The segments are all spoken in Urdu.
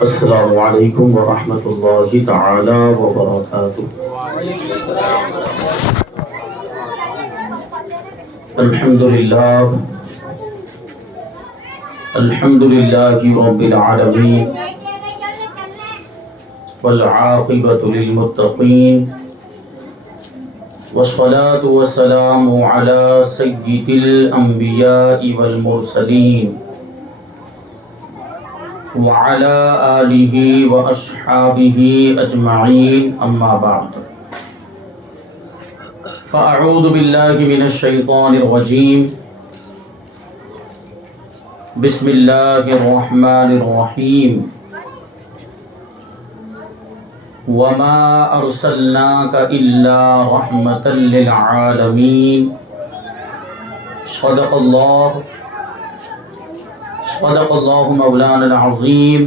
السلام علیکم ورحمۃ اللہ تعالی وبرکاتہ۔ الحمد للہ رب العالمین والعاقبۃ للمتقین والصلاة والسلام علی سید الانبیاء والمرسلین وعلى آلہ واصحابہ اجمعین، اما بعد فاعوذ باللہ من الشیطان الرجیم، بسم اللہ الرحمن الرحیم، وما ارسلناک الا رحمۃ للعالمین۔ صدق اللہ مولانا العظیم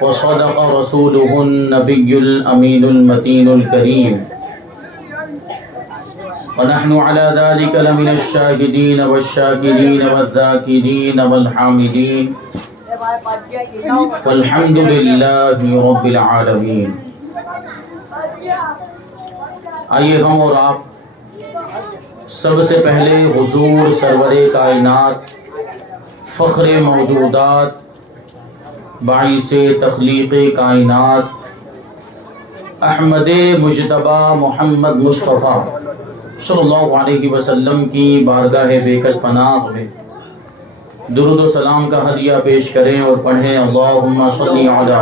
وصدق رسولہ النبی الامین المتین الکریم، ونحن على ذلك لمن الشاهدين والشاكرين والذاكرين والحامدين والحمد لله رب العالمين۔ آئیے ہم اور آپ سب سے پہلے حضور سرور کائنات، فخر موجودات، باعث تخلیق کائنات، احمد مجتبی محمد مصطفیٰ صلی اللہ علیہ وسلم کی بارگاہ بے کس پناہ میں درود و سلام کا ہدیہ پیش کریں اور پڑھیں، اللہم صلی علی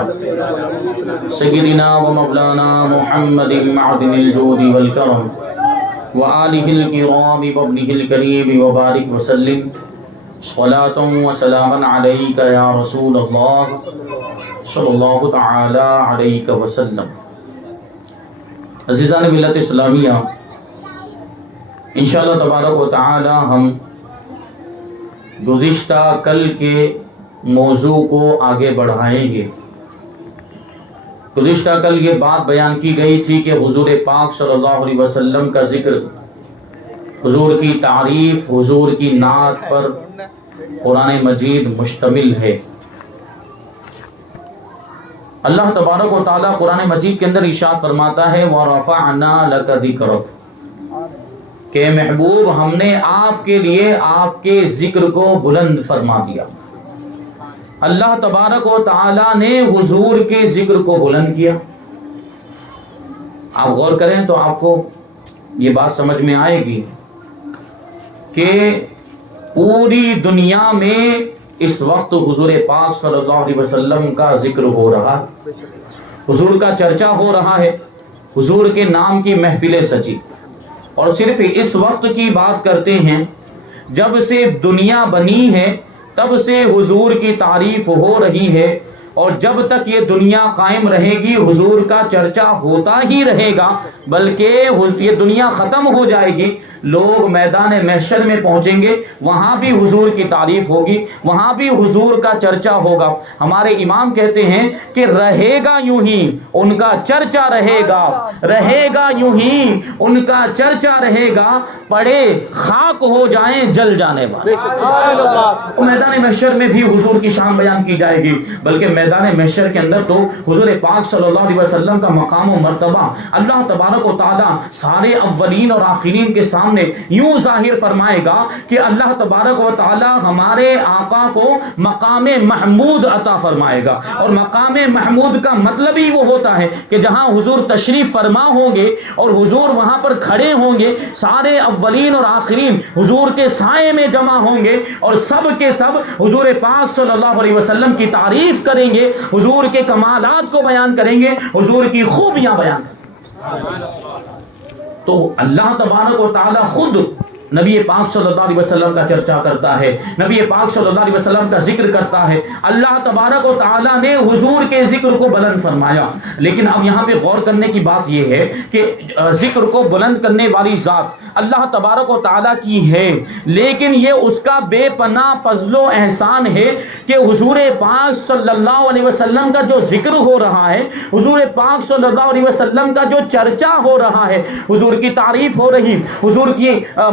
سیدنا و مولانا محمد معدن الجود والکرم وآلہ الکرام وابنہ الکریم وبارک وسلم، صلاة و سلاما علیک یا رسول اللہ صلی اللہ تعالی علیہ وسلم۔ عزیزان ملت اسلامیہ، انشاءاللہ تبارک و تعالی ہم گزشتہ کل کے موضوع کو آگے بڑھائیں گے۔ گزشتہ کل یہ بات بیان کی گئی تھی کہ حضور پاک صلی اللہ علیہ وسلم کا ذکر، حضور کی تعریف، حضور کی نعت پر قرآن مجید مشتمل ہے۔ اللہ تبارک و تعالی قرآن مجید کے اندر ارشاد فرماتا ہے وَرَفَعْنَا لَكَ ذِكْرَكَ، کہ محبوب ہم نے آپ کے لیے آپ کے ذکر کو بلند فرما دیا۔ اللہ تبارک و تعالی نے حضور کے ذکر کو بلند کیا۔ آپ غور کریں تو آپ کو یہ بات سمجھ میں آئے گی کہ پوری دنیا میں اس وقت حضور پاک صلی اللہ علیہ وسلم کا ذکر ہو رہا ہے، حضور کا چرچا ہو رہا ہے، حضور کے نام کی محفلیں سجی، اور صرف اس وقت کی بات کرتے ہیں جب سے دنیا بنی ہے تب سے حضور کی تعریف ہو رہی ہے، اور جب تک یہ دنیا قائم رہے گی حضور کا چرچا ہوتا ہی رہے گا، بلکہ یہ دنیا ختم ہو جائے گی، لوگ میدان محشر میں پہنچیں گے، وہاں بھی حضور کی تعریف ہوگی، وہاں بھی حضور کا چرچا ہوگا۔ ہمارے امام کہتے ہیں کہ رہے گا یوں ہی ان کا چرچا رہے گا، رہے گا یوں ہی ان کا چرچا رہے گا، پڑے خاک ہو جائیں جل جانے والے۔ میدان محشر میں بھی حضور کی شان بیان کی جائے گی، بلکہ میدان محشر کے اندر تو حضور پاک صلی اللہ علیہ وسلم کا مقام و مرتبہ اللہ تبارک و تعالی سارے اولین اور آخرین کے سامنے یوں ظاہر فرمائے گا کہ اللہ تبارک و تعالی ہمارے آقا کو مقام محمود عطا فرمائے گا، اور مقام محمود کا مطلب ہی وہ ہوتا ہے کہ جہاں حضور تشریف فرما ہوں گے اور حضور وہاں پر کھڑے ہوں گے، سارے اولین اور آخرین حضور کے سائے میں جمع ہوں گے، اور سب کے سب حضور پاک صلی اللہ علیہ وسلم کی تعریف کریں گے، حضور کے کمالات کو بیان کریں گے، حضور کی خوبیاں بیان کریں گے۔ تو اللہ تبارک و تعالی خود نبی پاک صلی اللہ علیہ وسلم کا چرچا کرتا ہے، نبی پاک صلی اللہ علیہ وسلم کا ذکر کرتا ہے۔ اللہ تبارک و تعالیٰ نے حضور کے ذکر کو بلند فرمایا، لیکن اب یہاں پہ غور کرنے کی بات یہ ہے کہ ذکر کو بلند کرنے والی ذات اللہ تبارک و تعالیٰ کی ہے، لیکن یہ اس کا بے پناہ فضل و احسان ہے کہ حضور پاک صلی اللہ علیہ وسلم کا جو ذکر ہو رہا ہے، حضور پاک صلی اللہ علیہ وسلم کا جو چرچا ہو رہا ہے، حضور کی تعریف ہو رہی، حضور کی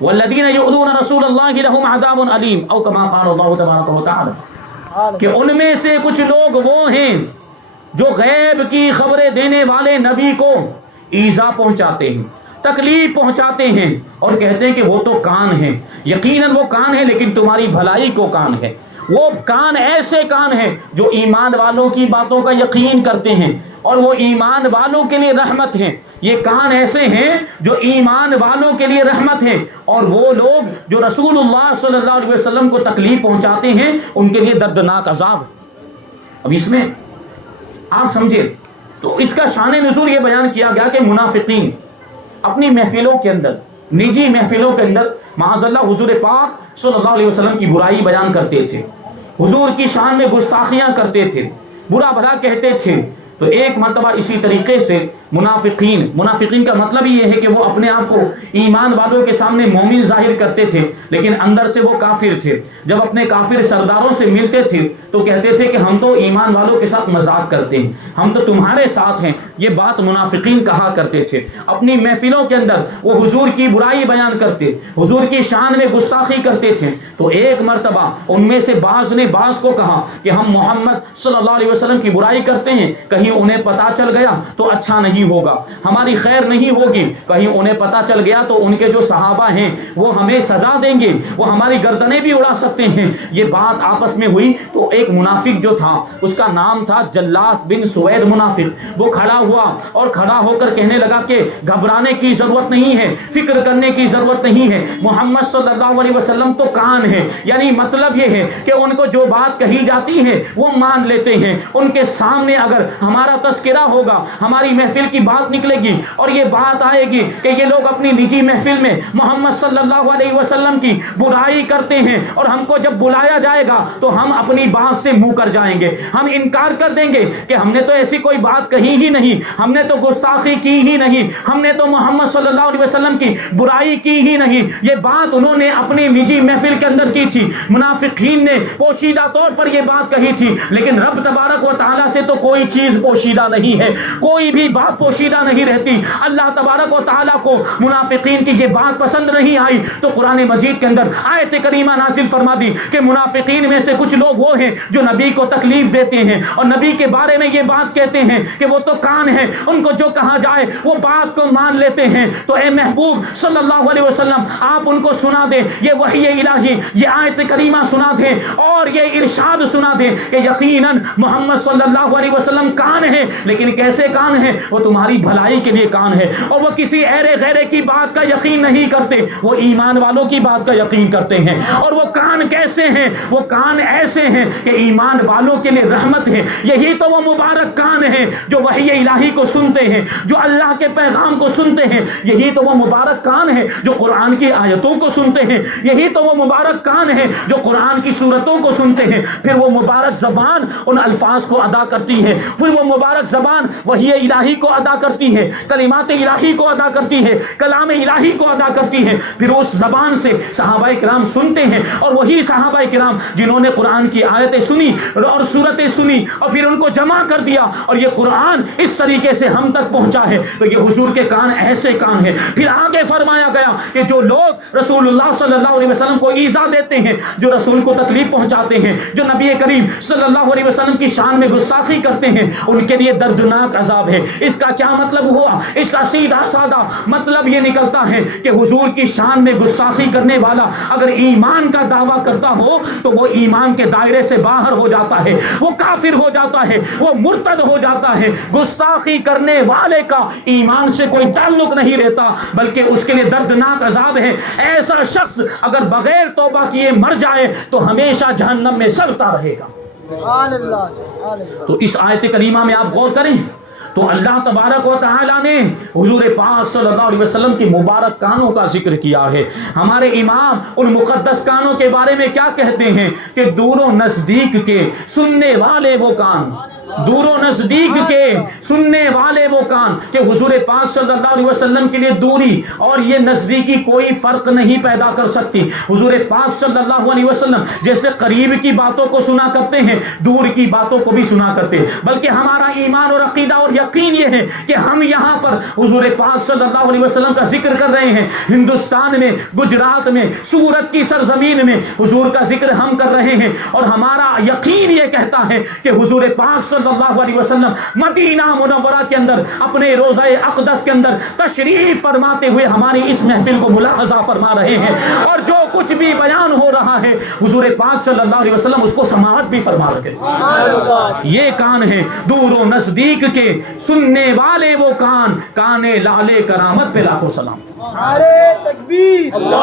والذین یؤذون رسول اللہ لہم عذاب علیم او کما قال اللہ تبارک و تعالی، کہ ان میں سے کچھ لوگ وہ ہیں جو غیب کی خبریں دینے والے نبی کو ایذا پہنچاتے ہیں، تکلیف پہنچاتے ہیں اور کہتے ہیں کہ وہ تو کان ہیں، یقیناً وہ کان ہے لیکن تمہاری بھلائی کو کان ہے۔ وہ کان ایسے کان ہیں جو ایمان والوں کی باتوں کا یقین کرتے ہیں اور وہ ایمان والوں کے لیے رحمت ہیں۔ یہ کان ایسے ہیں جو ایمان والوں کے لیے رحمت ہیں، اور وہ لوگ جو رسول اللہ صلی اللہ علیہ وسلم کو تکلیف پہنچاتے ہیں ان کے لیے دردناک عذاب ہے۔ اب اس میں آپ سمجھے تو اس کا شان نزول یہ بیان کیا گیا کہ منافقین اپنی محفلوں کے اندر، نجی محفلوں کے اندر معاذ اللہ حضور پاک صلی اللہ علیہ وسلم کی برائی بیان کرتے تھے، حضور کی شان میں گستاخیاں کرتے تھے، برا بھلا کہتے تھے۔ تو ایک مرتبہ اسی طریقے سے منافقین کا مطلب یہ ہے کہ وہ اپنے آپ کو ایمان والوں کے سامنے مومن ظاہر کرتے تھے لیکن اندر سے وہ کافر تھے۔ جب اپنے کافر سرداروں سے ملتے تھے تو کہتے تھے کہ ہم تو ایمان والوں کے ساتھ مذاق کرتے ہیں، ہم تو تمہارے ساتھ ہیں۔ یہ بات منافقین کہا کرتے تھے۔ اپنی محفلوں کے اندر وہ حضور کی برائی بیان کرتے، حضور کی شان میں گستاخی کرتے تھے۔ تو ایک مرتبہ ان میں سے بعض نے بعض کو کہا کہ ہم محمد صلی اللہ علیہ وسلم کی برائی کرتے ہیں، کہیں انہیں پتا چل گیا تو اچھا نہیں ہوگا، ہماری خیر نہیں ہوگی، کہیں انہیں پتا چل گیا تو ان کے جو صحابہ ہیں وہ ہمیں سزا دیں گے، وہ ہماری گردنیں بھی اڑا سکتے ہیں۔ یہ بات آپس میں ہوئی تو ایک منافق جو تھا، اس کا نام تھا جلاس بن سوید منافق، وہ کھڑا ہوا اور کھڑا ہو کر کہنے لگا کہ گھبرانے کی ضرورت نہیں ہے، فکر کرنے کی ضرورت نہیں ہے، محمد صلی اللہ علیہ وسلم تو کان ہے، یعنی مطلب یہ ہے کہ ان کو جو بات کہی جاتی ہے وہ مان لیتے ہیں۔ ان کے سامنے اگر ہمارا تذکرہ ہوگا، ہماری محفل کی بات نکلے گی اور یہ بات آئے گی کہ یہ لوگ اپنی نجی محفل میں محمد صلی اللہ علیہ وسلم کی برائی کرتے ہیں، اور ہم کو جب بلایا جائے گا تو ہم اپنی بات سے منہ کر جائیں گے، ہم انکار کر دیں گے کہ ہم نے تو ایسی کوئی بات کہی ہی نہیں، ہم نے تو گستاخی کی ہی نہیں، ہم نے تو محمد صلی اللہ علیہ وسلم کی برائی کی ہی نہیں۔ یہ بات انہوں نے اپنی نجی محفل کے اندر کی تھی، منافقین نے پوشیدہ طور پر یہ بات کہی تھی، لیکن رب تبارک و تعالیٰ سے تو کوئی چیز پوشیدہ نہیں ہے، کوئی بھی بات پوشیدہ نہیں رہتی۔ اللہ تبارک و تعالیٰ کو منافقین کی یہ بات پسند نہیں آئی تو قرآن مجید کے اندر آیت کریمہ نازل فرما دی کہ منافقین میں سے کچھ لوگ وہ ہیں جو نبی کو تکلیف دیتے ہیں اور نبی کے بارے میں یہ بات کہتے ہیں کہ وہ تو کان ہیں، ان کو جو کہا جائے وہ بات کو مان لیتے ہیں۔ تو اے محبوب صلی اللہ علیہ وسلم آپ ان کو سنا دیں یہ وحی الہی، یہ آیت کریمہ سنا دیں اور یہ ارشاد سنا دیں کہ یقیناً محمد صلی اللہ علیہ وسلم کان ہیں، لیکن کیسے کان ہیں؟ وہ تمہاری بھلائی کے لیے کان ہے، اور وہ کسی ایرے غیرے کی بات کا یقین نہیں کرتے، وہ ایمان والوں کی بات کا یقین کرتے ہیں۔ اور وہ کان کیسے ہیں؟ وہ کان ایسے ہیں کہ ایمان والوں کے لیے رحمت ہے۔ یہی تو وہ مبارک کان ہیں جو وحی الہی کو سنتے ہیں، جو اللہ کے پیغام کو سنتے ہیں۔ یہی تو وہ مبارک کان ہے جو قرآن کی آیتوں کو سنتے ہیں۔ یہی تو وہ مبارک کان ہے جو قرآن کی سورتوں کو سنتے ہیں۔ پھر وہ مبارک زبان ان الفاظ کو ادا کرتی ہے، پھر وہ مبارک زبان وحی الہی کو ادا کرتی ہے، کلمات الہی کو ادا کرتی ہے، کلام الہی کو ادا کرتی ہے۔ پھر اس زبان سے صحابہ کرام سنتے ہیں، اور وہی صحابہ کرام جنہوں نے قرآن کی آیتیں سنی اور سورتیں سنی اور پھر ان کو جمع کر دیا اور یہ قرآن اس طریقے سے ہم تک پہنچا ہے، تو یہ حضور کے کان ایسے کان ہیں۔ پھر آگے فرمایا گیا کہ جو لوگ رسول اللہ صلی اللہ علیہ وسلم کو ایذا دیتے ہیں، جو رسول کو تکلیف پہنچاتے ہیں، جو نبی کریم صلی اللہ علیہ وسلم کی شان میں گستاخی کرتے ہیں، ان کے لیے دردناک عذاب ہے۔ اس کا کیا مطلب ہوا؟ اس کا سیدھا سادہ مطلب یہ نکلتا ہے کہ حضور کی شان میں گستاخی کرنے والا اگر ایمان کا دعویٰ کرتا ہو تو وہ ایمان کے دائرے سے باہر ہو جاتا ہے، وہ کافر ہو جاتا ہے، وہ مرتد ہو جاتا ہے۔ گستاخی کرنے والے کا ایمان سے کوئی تعلق نہیں رہتا، بلکہ اس کے لیے دردناک عذاب ہے۔ ایسا شخص اگر بغیر توبہ کیے مر جائے تو ہمیشہ جہنم میں سڑتا رہے گا۔ تو اس آیت کریمہ میں آپ غور کریں تو اللہ تبارک و تعالیٰ نے حضور پاک صلی اللہ علیہ وسلم کی مبارک کانوں کا ذکر کیا ہے۔ ہمارے امام ان مقدس کانوں کے بارے میں کیا کہتے ہیں کہ دور و نزدیک کے سننے والے وہ کان، دور و نزدیک کے سننے والے وہ کان کہ حضور پاک صلی اللہ علیہ وسلم کے لیے دوری اور یہ نزدیکی کوئی فرق نہیں پیدا کر سکتی. حضور پاک صلی اللہ علیہ وسلم جیسے قریب کی باتوں کو سنا کرتے ہیں دور کی باتوں کو بھی سنا کرتے ہیں, بلکہ ہمارا ایمان اور عقیدہ اور یقین یہ ہے کہ ہم یہاں پر حضور پاک صلی اللہ علیہ وسلم کا ذکر کر رہے ہیں. ہندوستان میں, گجرات میں, سورت کی سرزمین میں حضور کا ذکر ہم کر رہے ہیں, اور ہمارا یقین یہ کہتا ہے کہ حضور پاک صلی اللہ علیہ وسلم مدینہ منورہ کے اندر اپنے روضہ اقدس کے اندر تشریف فرماتے ہوئے ہماری اس محفل کو ملاحظہ فرما رہے ہیں, اور جو کچھ بھی بیان ہو رہا ہے حضور پاک صلی اللہ علیہ وسلم اس کو سماعت بھی فرما رہے ہیں. یہ کان ہے دور و نزدیک کے سننے والے وہ کان, کان لعل کرامت پہ لاکھوں سلام. نعرے تکبیر, اللہ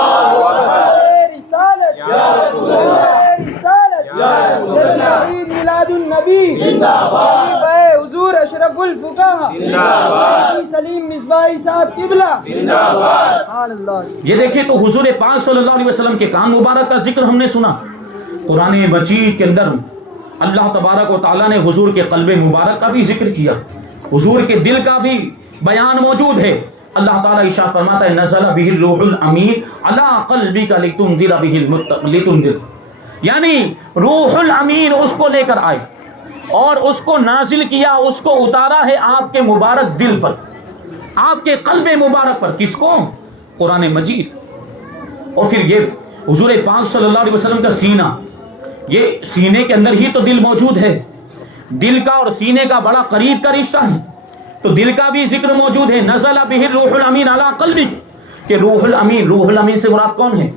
اکبر, رسالت یا رسول اللہ, رسالت یا رسول اللہ, عید میلاد النبی زندہ باد, حضور اشرف الفقہا زندہ باد, سلیم مصباحی صاحب قبلہ زندہ باد. سبحان اللہ. یہ دیکھیں تو حضور پاک صلی اللہ علیہ وسلم کے کان مبارک کا ذکر ہم نے سنا. قرآن مجید کے اندر اللہ تبارک و تعالیٰ نے حضور کے قلب مبارک کا بھی ذکر کیا, حضور کے دل کا بھی بیان موجود ہے. اللہ تعالیٰ ارشاد فرماتا ہے نزل به الروح الامین علی قلبک لتنذر به لتنذر, یعنی روح الامین اس کو لے کر آئے اور اس کو نازل کیا, اس کو اتارا ہے آپ کے مبارک دل پر, آپ کے قلب مبارک پر. کس کو؟ قرآن مجید. اور پھر یہ حضور پاک صلی اللہ علیہ وسلم کا سینہ, یہ سینے کے اندر ہی تو دل موجود ہے. دل کا اور سینے کا بڑا قریب کا رشتہ ہے, تو دل کا بھی ذکر موجود ہے. نزل به الروح الامین علی قلبک, کہ روح الامین, روح الامین سے مراد کون ہے؟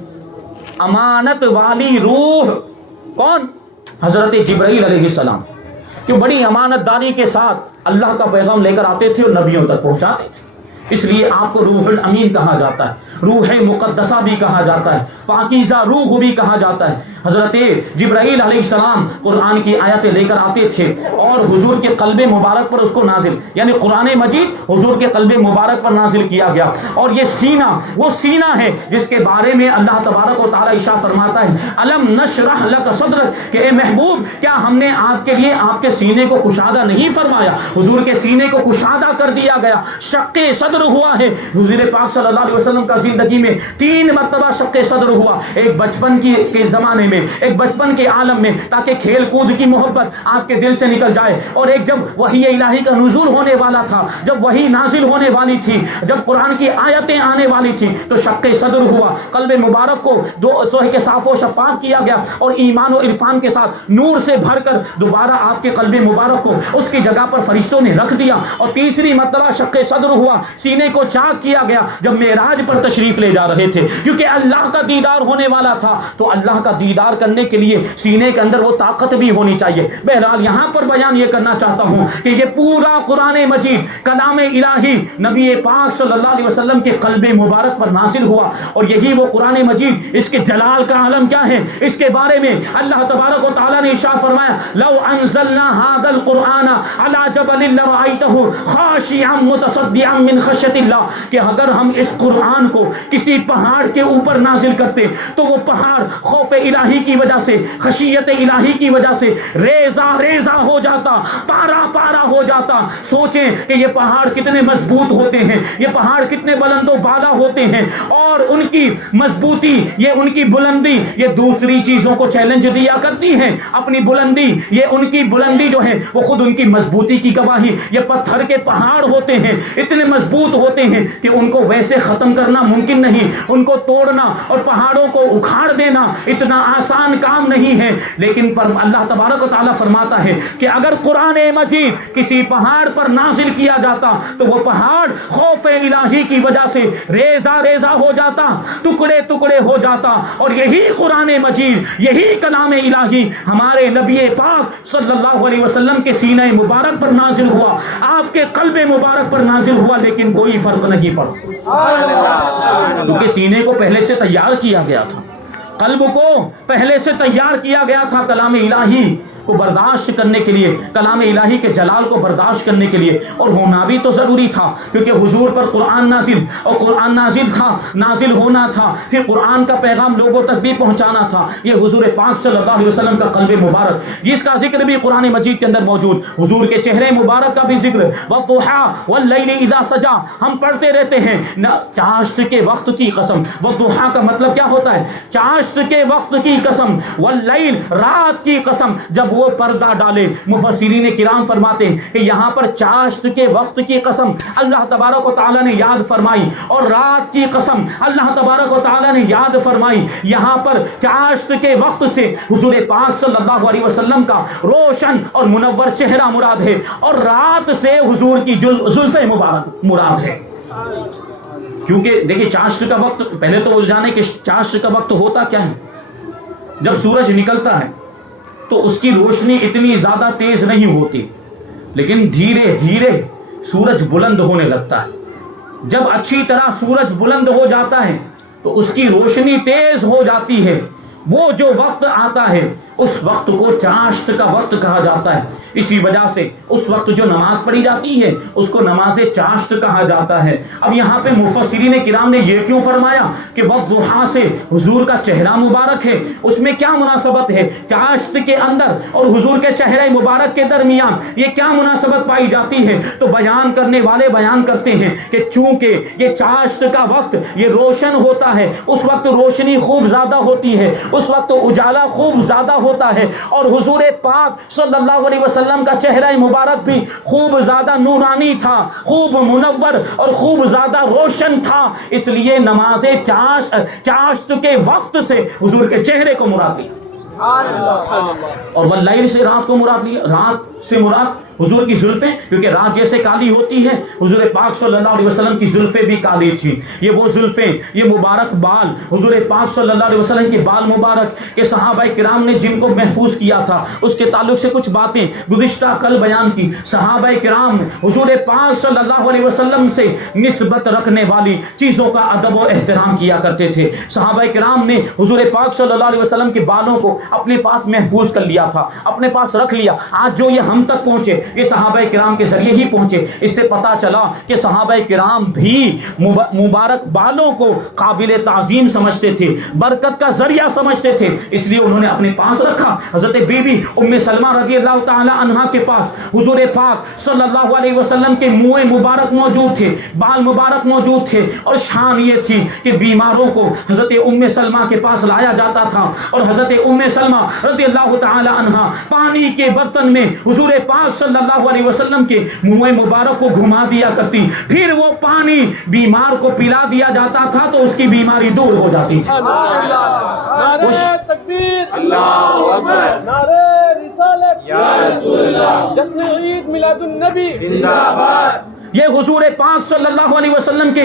امانت والی روح. کون؟ حضرت جبرائیل علیہ السلام, کہ بڑی امانت داری کے ساتھ اللہ کا پیغام لے کر آتے تھے اور نبیوں تک پہنچاتے تھے. اس لیے آپ کو روح الامین کہا جاتا ہے, روح مقدسہ بھی کہا جاتا ہے, پاکیزہ روح بھی کہا جاتا ہے. حضرت جبرائیل علیہ السلام قرآن کی آیتیں لے کر آتے تھے اور حضور کے قلب مبارک پر اس کو نازل, یعنی قرآن مجید حضور کے قلب مبارک پر نازل کیا گیا. اور یہ سینہ وہ سینہ ہے جس کے بارے میں اللہ تبارک و تعالیٰ ارشاد فرماتا ہے الم نشرح لک صدرک, کہ اے محبوب کیا ہم نے آپ کے لیے آپ کے سینے کو کشادہ نہیں فرمایا. حضور کے سینے کو کشادہ کر دیا گیا, شق صدر ہوا ہے. حضور پاک صلی اللہ علیہ وسلم کا زندگی میں 3 مرتبہ شق صدر ہوا, ایک بچپن کے زمانے میں, ایک بچپن کے عالم میں تاکہ کھیل کود کی محبت آپ کے دل سے نکل جائے, اور ایک جب وحی الہی کا نزول ہونے والا تھا, جب وحی نازل ہونے والی تھی, جب قرآن کی آیتیں آنے والی تھی, تو شق صدر ہوا. قلب مبارک کو سوہ کے صاف و شفاف کیا گیا اور ایمان و عرفان کے ساتھ نور سے بھر کر دوبارہ آپ کے قلب مبارک کو اس کی جگہ پر فرشتوں نے رکھ دیا. اور تیسری مرتبہ شق صدر ہوا, سینے کو چاک کیا گیا جب معراج پر تشریف لے جا رہے تھے, کیونکہ اللہ کا دیدار ہونے والا تھا. تو اللہ کا دیدار کرنے کے لیے سینے کے اندر وہ طاقت بھی ہونی چاہیے. بہرحال یہاں پر بیان یہ کرنا چاہتا ہوں کہ یہ پورا قرآن مجید کلام الہی نبی پاک صلی اللہ علیہ وسلم کے قلب مبارک پر نازل ہوا, اور یہی وہ قرآن مجید, اس کے جلال کا عالم کیا ہے اس کے بارے میں اللہ تبارک و تعالیٰ نے ارشاد فرمایا لو انزلنا هذا القرآن على جبل لرأيته خاشعا متصدعا من خشیۃ اللہ, کہ اگر ہم اس قرآن کو کسی پہاڑ کے اوپر نازل کرتے تو وہ پہاڑ خوف الہی کی وجہ سے, خشیت الہی کی وجہ سے ریزہ ریزہ ہو جاتا, پارا پارا ہو جاتا. سوچیں کہ یہ پہاڑ کتنے مضبوط ہوتے ہیں, یہ پہاڑ کتنے بلند و بالا ہوتے ہیں, اور ان کی مضبوطی, یہ ان کی بلندی, یہ دوسری چیزوں کو چیلنج دیا کرتی ہیں. اپنی بلندی, یہ ان کی بلندی جو ہے وہ خود ان کی مضبوطی کی گواہی. یہ پتھر کے پہاڑ ہوتے ہیں, اتنے مضبوط ہوتے ہیں کہ ان کو ویسے ختم کرنا ممکن نہیں, ان کو توڑنا اور پہاڑوں کو اکھاڑ دینا اتنا آسان کام نہیں ہے. لیکن اللہ تبارک و تعالیٰ فرماتا ہے کہ اگر قرآن مجید کسی پہاڑ پر نازل کیا جاتا تو وہ پہاڑ خوف الہی کی وجہ سے ریزہ ریزہ ہو جاتا, ٹکڑے ٹکڑے ہو جاتا. اور یہی قرآن مجید, یہی کلام الہی ہمارے نبی پاک صلی اللہ علیہ وسلم کے سینہ مبارک پر نازل ہوا, آپ کے قلب مبارک پر نازل ہوا, لیکن کوئی فرق نہیں پڑا, کیونکہ سینے کو پہلے سے تیار کیا گیا تھا, قلب کو پہلے سے تیار کیا گیا تھا. کلام الہی کو برداشت کرنے کے لیے، کلام الہی کے جلال کو برداشت کرنے کے لیے، اور ہونا بھی تو ضروری تھا کیونکہ حضور پر قرآن نازل، اور قرآن نازل تھا، نازل ہونا تھا، پھر قرآن کا پیغام لوگوں تک بھی پہنچانا تھا۔ یہ حضور پاک صلی اللہ علیہ وسلم کا قلب مبارک، جس کا ذکر بھی قرآن مجید کے اندر موجود، حضور کے چہرے مبارک کا بھی ذکر، والضحیٰ واللیل اذا سجا، ہم پڑھتے رہتے ہیں چاشت کے وقت کی قسم۔ والضحیٰ کا مطلب کیا ہوتا ہے؟ چاشت کے وقت کی قسم، واللیل رات کی قسم جب وہ پردہ ڈالے۔ مفسرین کرام فرماتے ہیں کہ یہاں پر چاشت کے وقت کی قسم اللہ تبارک و تعالی نے یاد فرمائی، اور رات کی قسم اللہ تبارک و تعالی نے یاد فرمائی۔ یہاں پر چاشت کے وقت سے حضور پاک صلی اللہ علیہ وسلم کا روشن اور منور چہرہ مراد ہے، اور رات سے حضور کی زلف مبارک مراد ہے۔ کیونکہ دیکھیں چاشت کا وقت، پہلے تو جانے کہ چاشت کا وقت ہوتا کیا ہے۔ جب سورج نکلتا ہے تو اس کی روشنی اتنی زیادہ تیز نہیں ہوتی، لیکن دھیرے دھیرے سورج بلند ہونے لگتا ہے۔ جب اچھی طرح سورج بلند ہو جاتا ہے تو اس کی روشنی تیز ہو جاتی ہے۔ وہ جو وقت آتا ہے اس وقت کو چاشت کا وقت کہا جاتا ہے۔ اسی وجہ سے اس وقت جو نماز پڑھی جاتی ہے اس کو نماز چاشت کہا جاتا ہے۔ اب یہاں پہ مفسرین کرام نے یہ کیوں فرمایا کہ والضحیٰ سے حضور کا چہرہ مبارک ہے، اس میں کیا مناسبت ہے؟ چاشت کے اندر اور حضور کے چہرے مبارک کے درمیان یہ کیا مناسبت پائی جاتی ہے؟ تو بیان کرنے والے بیان کرتے ہیں کہ چونکہ یہ چاشت کا وقت یہ روشن ہوتا ہے، اس وقت روشنی خوب زیادہ ہوتی ہے، اس وقت اجالا خوب زیادہ ہوتا ہے، اور حضور پاک صلی اللہ علیہ وسلم کا چہرہ مبارک بھی خوب زیادہ نورانی تھا، خوب منور اور خوب زیادہ روشن تھا۔ اس لیے نماز چاشت کے وقت سے حضور کے چہرے کو مراد لیا، اور واللیل سے رات کو مراد لیا۔ رات سے مراد حضور کی زلفیں، کیونکہ رات جیسے کالی ہوتی ہے حضور پاک صلی اللہ علیہ وسلم کی زلفیں بھی کالی تھیں۔ یہ وہ زلفیں، یہ مبارک بال، حضور پاک صلی اللہ علیہ وسلم کے بال مبارک کہ صحابہ کرام نے جن کو محفوظ کیا تھا، اس کے تعلق سے کچھ باتیں گزشتہ کل بیان کی۔ صحابہ کرام حضور پاک صلی اللہ علیہ وسلم سے نسبت رکھنے والی چیزوں کا ادب و احترام کیا کرتے تھے۔ صحابہ کرام نے حضور پاک صلی اللہ علیہ وسلم کے بالوں کو اپنے پاس محفوظ کر لیا تھا، اپنے پاس رکھ لیا۔ آج جو یہ ہم تک پہنچے یہ صحابہ کرام کے ذریعے ہی پہنچے۔ اس سے پتہ چلا کہ صحابہ کرام بھی مبارک بالوں کو قابل تعظیم سمجھتے تھے، برکت کا ذریعہ سمجھتے تھے، اس لیے انہوں نے اپنے پاس رکھا۔ حضرت بی بی ام سلمہ رضی اللہ تعالی عنہا کے پاس حضور پاک صلی اللہ علیہ وسلم کے منہ مبارک موجود تھے، بال مبارک موجود تھے، اور شان یہ تھی کہ بیماروں کو حضرت ام سلمہ کے پاس لایا جاتا تھا، اور حضرت ام سلمہ رضی اللہ تعالی عنہا پانی کے برتن میں حضور پاک صلی اللہ علیہ وسلم کے منہ مبارک کو گھما دیا کرتی، پھر وہ پانی بیمار کو پلا دیا جاتا تھا تو اس کی بیماری دور ہو جاتی تھی۔ نعرہ تکبیر، اللہ اکبر، نعرہ رسالت، یا رسول اللہ، جشن عید میلاد النبی زندہ باد۔ یہ حضور پاک صلی اللہ علیہ وسلم کے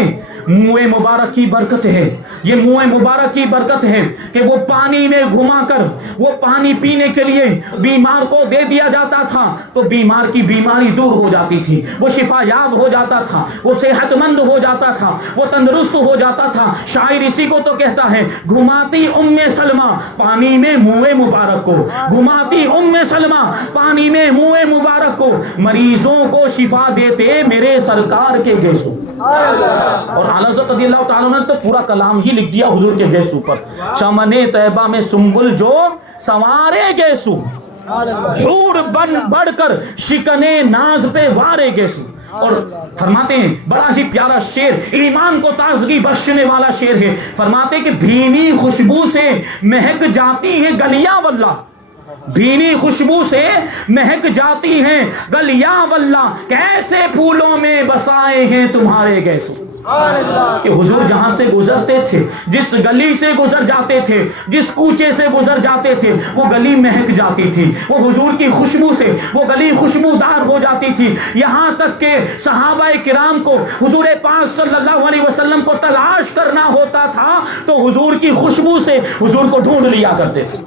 منہ مبارک کی برکت ہے، یہ منہ مبارک کی برکت ہے کہ وہ پانی میں گھما کر وہ پانی پینے کے لیے بیمار کو دے دیا جاتا تھا تو بیمار کی بیماری دور ہو جاتی تھی، وہ شفا یاب ہو جاتا تھا، وہ صحت مند ہو جاتا تھا، وہ تندرست ہو جاتا تھا۔ شاعر اسی کو تو کہتا ہے، گھماتی ام سلمہ پانی میں منہ مبارک کو، گھماتی ام سلمہ پانی میں منہ مبارک کو، مریضوں کو شفا دیتے میرے سرکار کے گیسو۔ اور اعلیٰ حضرت رضی اللہ تعالیٰ نے تو پورا کلام ہی لکھ دیا حضور کے گیسو پر، چمن طیبہ میں سنبل جو سوارے گیسو، حور بن بڑھ کر شکنے ناز پہ وارے گیسو۔ اور فرماتے ہیں بڑا ہی پیارا شعر، ایمان کو تازگی بخشنے والا شعر ہے، فرماتے کہ بھینی خوشبو سے مہک جاتی ہے گلیاں واللہ، بھینی خوشبو سے مہک جاتی ہیں گلیاں واللہ، کیسے پھولوں میں بسائے ہیں تمہارے گیسو۔ کہ حضور جہاں سے گزرتے تھے، جس گلی سے گزر جاتے تھے، جس کوچے سے گزر جاتے تھے، وہ گلی مہک جاتی تھی، وہ حضور کی خوشبو سے وہ گلی خوشبودار ہو جاتی تھی، یہاں تک کہ صحابہ کرام کو حضور پاک صلی اللہ علیہ وسلم کو تلاش کرنا ہوتا تھا تو حضور کی خوشبو سے حضور کو ڈھونڈ لیا کرتے تھے۔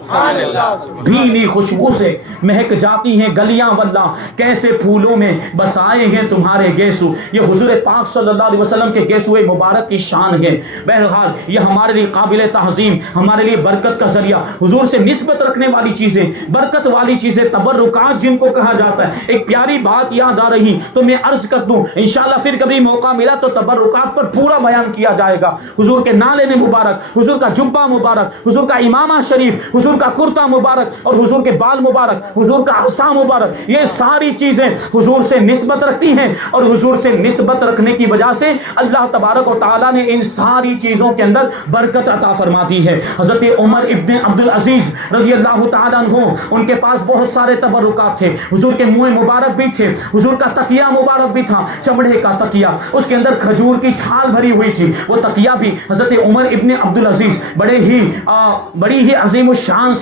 بھینی خوشبو سے مہک جاتی ہیں گلیاں واللہ، کیسے پھولوں میں بسائے ہیں تمہارے گیسو۔ یہ حضور پاک صلی اللہ علیہ وسلم کے گیسوئے مبارک کی شان ہے. بہرحال یہ ہمارے لیے قابل تعظیم، ہمارے لیے برکت کا ذریعہ، حضور سے نسبت رکھنے والی چیزیں، برکت والی چیزیں، تبرکات جن کو کہا جاتا ہے. ایک پیاری بات یاد آ رہی تو میں عرض کر دوں، انشاءاللہ پھر کبھی موقع ملا تو تبرکات پر پورا بیان کیا جائے گا. حضور کے نالے مبارک، حضور کا جبہ مبارک، حضور کا امامہ شریف، حضور کا کرتا مبارک اور حضور کے بال مبارک، حضور کا عصا مبارک، یہ ساری چیزیں حضور سے نسبت رکھتی ہیں. اور حضور سے نسبت رکھنے کی وجہ سے اللہ تبارک و تعالیٰ نے ان ساری چیزوں کے اندر برکت عطا فرما دی ہے. حضرت عمر ابن عبدالعزیز رضی اللہ تعالیٰ عنہ، ان کے پاس بہت سارے تبرکات تھے. حضور کے منہ مبارک بھی تھے، حضور کا تکیہ مبارک بھی تھا، چمڑے کا تکیہ، اس کے اندر کھجور کی چھال بھری ہوئی تھی. وہ تکیہ بھی حضرت عمر ابن عبدالعزیز، بڑی ہی عظیم الشان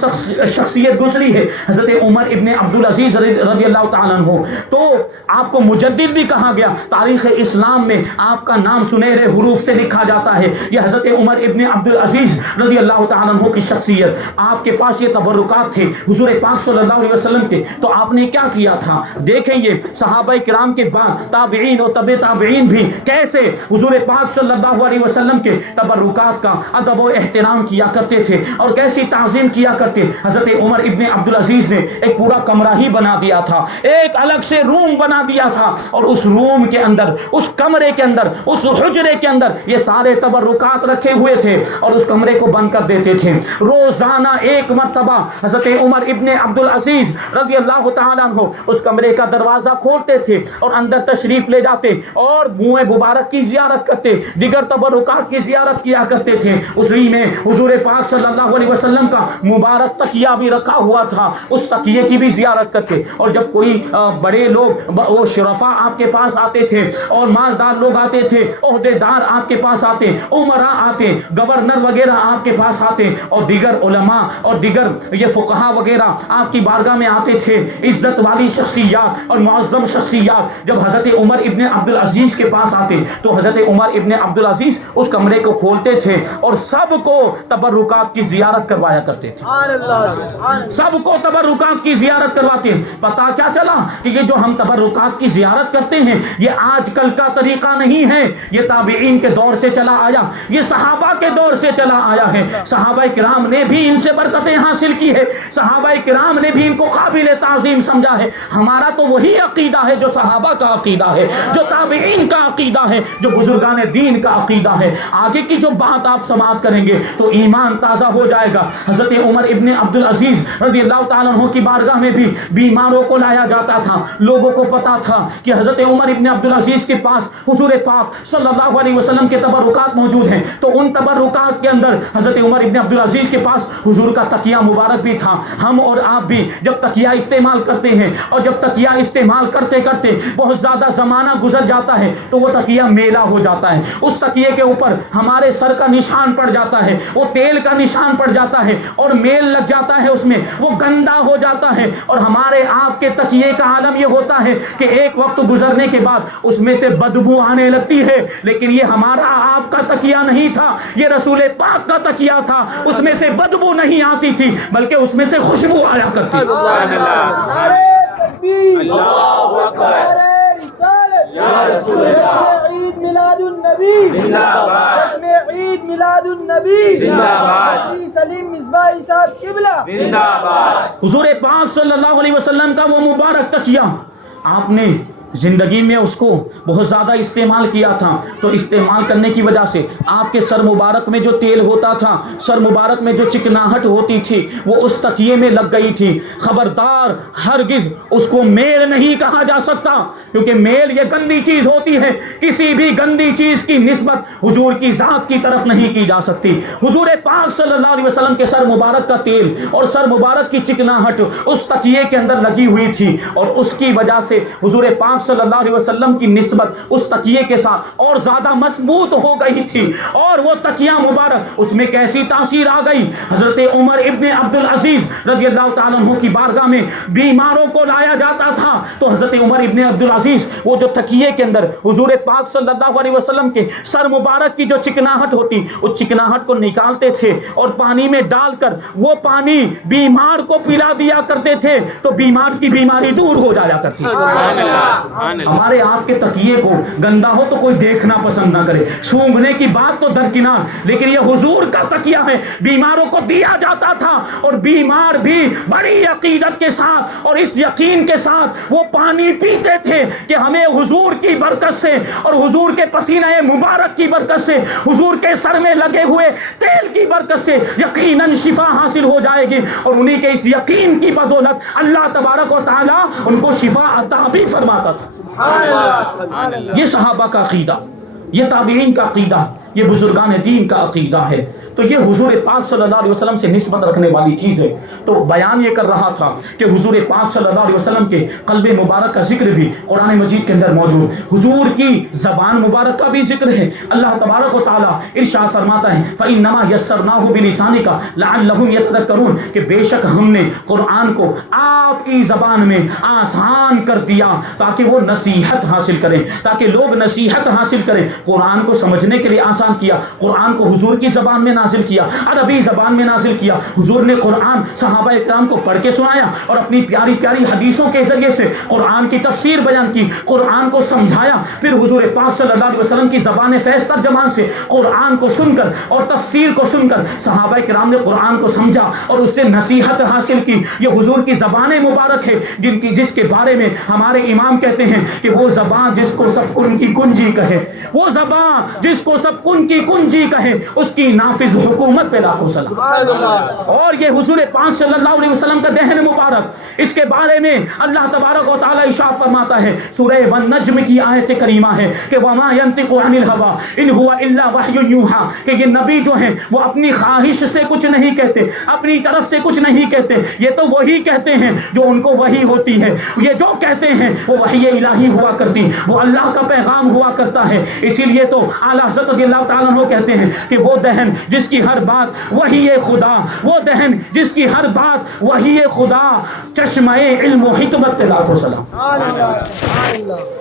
شخصیت گزری ہے حضرت عمر ابن عبدالعزیز رضی اللہ تعالیٰ عنہ. تو آپ کو مجدد بھی کہا گیا. تاریخ اسلام میں آپ کا نام سنہرے حروف سے لکھا جاتا ہے. یہ حضرت عمر ابن عبدالعزیز رضی اللہ تعالیٰ عنہ کی شخصیت. آپ کے پاس یہ تبرکات تھے حضور پاک صلی اللہ علیہ وسلم کے. تو آپ نے کیا کیا تھا؟ دیکھیں یہ صحابہ کرام کے بعد تابعین اور تبع تابعین بھی کیسے حضور پاک صلی اللہ علیہ وسلم کے تبرکات کا ادب و احترام کیا کرتے تھے اور کیسی تعظیم کیا کرتے. حضرت عمر ابن عبدالعزیز نے ایک پورا کمرہ ہی بنا دیا تھا، ایک الگ سے روم بنا دیا تھا، اور اس روم کے اندر، اس کمرے کے اندر، اس حجرے کے اندر یہ سارے تبرکات رکھے ہوئے تھے اور اس کمرے کو بند کر دیتے تھے. روزانہ ایک مرتبہ حضرت عمر ابن عبدالعزیز رضی اللہ تعالیٰ عنہ اس کمرے کا دروازہ کھولتے تھے اور اندر تشریف لے جاتے اور منہ مبارک کی زیارت کرتے، دیگر تبرکات کی زیارت کیا کرتے تھے. اسی میں حضور پاک صلی اللہ علیہ وسلم کا مبارک تکیہ بھی رکھا ہوا تھا، اس تکیے کی بھی زیارت کرتے. اور جب کوئی بڑے لوگ، وہ شرفاء آپ کے پاس آتے تھے اور مالدار لوگ آتے تھے، عہدے دار آپ کے پاس آتے، عمراء آتے، گورنر وغیرہ آپ کے پاس آتے، اور دیگر علماء اور دیگر یہ فقہاء وغیرہ آپ کی بارگاہ میں آتے تھے، عزت والی شخصیات اور معظم شخصیات جب حضرت عمر ابن عبدالعزیز کے پاس آتے تو حضرت عمر ابن عبدالعزیز اس کمرے کو کھولتے تھے اور سب کو تبرکات کی زیارت کروایا کرتے تھے. سب کو تبرکات کی زیارت کرواتے. پتا کیا چلا کہ یہ جو ہم تبرکات کی زیارت کرتے ہیں یہ آج کل کا طریقہ نہیں ہے، یہ تابعین کے دور سے چلا آیا، یہ صحابہ کے دور سے چلا آیا ہے. صحابہ کرام نے بھی ان سے برکتیں حاصل کی ہے، صحابہ کرام نے بھی ان کو قابل تعظیم سمجھا ہے. ہمارا تو وہی عقیدہ ہے جو صحابہ کا عقیدہ ہے، جو تابعین کا عقیدہ ہے، جو بزرگان دین کا عقیدہ ہے. آگے کی جو بات آپ سماعت کریں گے تو ایمان تازہ ہو جائے گا. حضرت عمر ابن عبدالعزیز رضی اللہ تعالیٰ عنہ کی بارگاہ میں بھی بیماروں کو لایا جاتا تھا. لوگوں کو پتا تھا کہ حضرت عمر ابن عبدالعزیز کے پاس حضور پاک صلی اللہ علیہ وسلم کے تبرکات موجود ہیں. تو ان تبرکات کے اندر حضرت عمر ابن عبدالعزیز کے پاس حضور کا تکیہ مبارک بھی تھا. ہم اور آپ بھی جب تکیہ استعمال کرتے ہیں اور جب تکیہ استعمال کرتے کرتے بہت زیادہ زمانہ گزر جاتا ہے تو وہ تکیہ میلا ہو جاتا ہے. اس تکیے کے اوپر ہمارے سر کا نشان پڑ جاتا ہے، وہ تیل کا نشان پڑ جاتا ہے اور میل لگ جاتا ہے، اس میں وہ گندا ہو جاتا ہے. اور ہمارے آپ کے تکیے کا عالم یہ ہوتا ہے کہ ایک وقت گزرنے کے بعد اس میں سے بدبو آنے لگتی ہے. لیکن یہ ہمارا آپ کا تکیہ نہیں تھا، یہ رسول پاک کا تکیہ تھا. اس میں سے بدبو نہیں آتی تھی بلکہ اس میں سے خوشبو آیا کرتی تھی. نعرہ تکبیر، اللہ اکبر، نعرہ رسالت، یا رسول اللہ، عید میلاد النبی زندہ باد، عید میلاد النبی زندہ باد، سلیم مصباحی صاحب قبلہ زندہ باد. حضور پاک صلی اللہ علیہ وسلم کا وہ مبارک تکیہ آپ نے زندگی میں اس کو بہت زیادہ استعمال کیا تھا. تو استعمال کرنے کی وجہ سے آپ کے سر مبارک میں جو تیل ہوتا تھا، سر مبارک میں جو چکناہٹ ہوتی تھی وہ اس تکیے میں لگ گئی تھی. خبردار، ہرگز اس کو میل نہیں کہا جا سکتا کیونکہ میل یہ گندی چیز ہوتی ہے. کسی بھی گندی چیز کی نسبت حضور کی ذات کی طرف نہیں کی جا سکتی. حضور پاک صلی اللہ علیہ وسلم کے سر مبارک کا تیل اور سر مبارک کی چکناہٹ اس تکیے کے اندر لگی ہوئی تھی اور اس کی وجہ سے حضور پاک صلی اللہ علیہ وسلم کی نسبت اس تکیے کے ساتھ اور زیادہ مضبوط ہو گئی تھی. اور وہ تکیہ مبارک، اس میں کیسی تاثیر آ گئی. حضرت عمر ابن عبدالعزیز رضی اللہ تعالیٰ عنہ کی بارگاہ میں بیماروں کو لایا جاتا تھا تو حضرت عمر ابن عبدالعزیز وہ جو تکیے کے اندر حضور پاک صلی اللہ علیہ وسلم کے سر مبارک کی جو چکناہٹ ہوتی اس چکناہٹ کو نکالتے تھے اور پانی میں ڈال کر وہ پانی بیمار کو پلا دیا کرتے تھے تو بیمار کی بیماری دور ہو جایا کرتی. ہمارے آپ کے تکیے کو گندا ہو تو کوئی دیکھنا پسند نہ کرے، سونگھنے کی بات تو درکنار، لیکن یہ حضور کا تکیہ ہے، بیماروں کو دیا جاتا تھا، اور بیمار بھی بڑی عقیدت کے ساتھ اور اس یقین کے ساتھ وہ پانی پیتے تھے کہ ہمیں حضور کی برکت سے اور حضور کے پسینہ مبارک کی برکت سے، حضور کے سر میں لگے ہوئے تیل کی برکت سے یقیناً شفا حاصل ہو جائے گی، اور انہی کے اس یقین کی بدولت اللہ تبارک و تعالی ان کو شفا عطا بھی فرماتا تھا۔ یہ صحابہ کا عقیدہ، یہ تابعین کا عقیدہ، یہ بزرگان دین کا عقیدہ ہے۔ تو یہ حضور پاک صلی اللہ علیہ وسلم سے نسبت رکھنے والی چیز ہے۔ تو بیان یہ کر رہا تھا کہ حضور پاک صلی اللہ علیہ وسلم کے قلب مبارک کا ذکر بھی قرآن مجید کے اندر موجود، حضور کی زبان مبارک کا بھی ذکر ہے۔ اللہ تبارک و تعالیٰ ارشاد فرماتا ہے فَإِنَّمَا يَسَّرْنَاهُ بِلِسَانِكَ لَعَلَّهُمْ يَتَذَكَّرُونَ کہ بے شک ہم نے قرآن کو آپ کی زبان میں آسان کر دیا تاکہ وہ نصیحت حاصل کریں، تاکہ لوگ نصیحت حاصل کریں۔ قرآن کو سمجھنے کے لیے آسان کیا، قرآن کو حضور کی زبان میں نازل کیا، عربی زبان میں نازل کیا۔ حضور نے قرآن صحابہ اکرام کو پڑھ کے سنایا اور اپنی پیاری پیاری حدیثوں کے ذریعے سے قرآن کی تفسیر بیان کی، قرآن کو سمجھایا۔ پھر حضور پاک صلی اللہ علیہ وسلم کی زبان فیض ترجمان سے قرآن کو سن کر اور تفسیر کو سن کر صحابہ اکرام نے قرآن کو سمجھا اور اس سے نصیحت حاصل کی۔ یہ حضور کی زبان مبارک ہے جس کے بارے میں ہمارے امام کہتے ہیں کہ وہ زبان جس کو سب کن کی کنجی کہے، وہ زبان جس کو سب کن کی کنجی کہے، اس کی نافذ حکومت پہ لاکھوں سلام۔ اور یہ حضور پاک صلی اللہ علیہ وسلم کا دہن مبارک، اس کے بارے میں اللہ تبارک و تعالی ارشاد فرماتا ہے، سورہ والنجم کی آیت کریمہ ہے کہ وما ينطق عن الهوى ان هو الا وحی یوحى کہ یہ نبی جو ہیں وہ اپنی خواہش سے کچھ نہیں کہتے، اپنی طرف سے کچھ نہیں کہتے، یہ تو وہی کہتے ہیں جو ان کو وحی ہوتی ہے، یہ جو کہتے ہیں وہ وحی الہی ہوا کرتی، وہ اللہ کا پیغام ہوا کرتا ہے۔ اسی لیے تو اعلیٰ حضرت رضی اللہ تعالیٰ عنہ کہتے ہیں کہ وہ دہن جس کی ہر بات وحی خدا، وہ دہن جس کی ہر بات وحی خدا، چشمہ علم و حکمت پہ لاکھوں سلام۔